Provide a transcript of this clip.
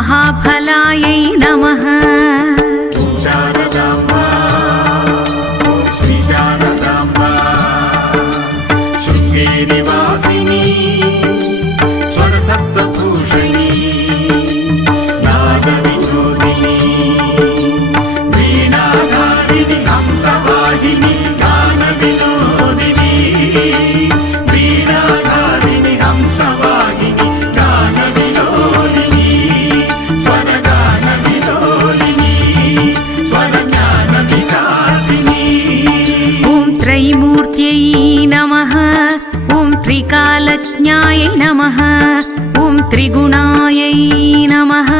महाफलायै नमः। शारदाम्बा श्री शारदाम्बा शृङ्गेरिवासिनी स्वरसप्तभूषणी नादविनोदिनी वीणाधारिणी हंसवाहिनी गानविनोदिनी वीणाधारिणी हंसवाहिनी गानविनोदिनी स्वरगानविनोदिनी स्वरज्ञानविकासिनी। ॐ त्रैमूर्त्यै नमः। ॐ त्रिकालज्ञायै नमः। ॐ त्रिगुणायै नमः।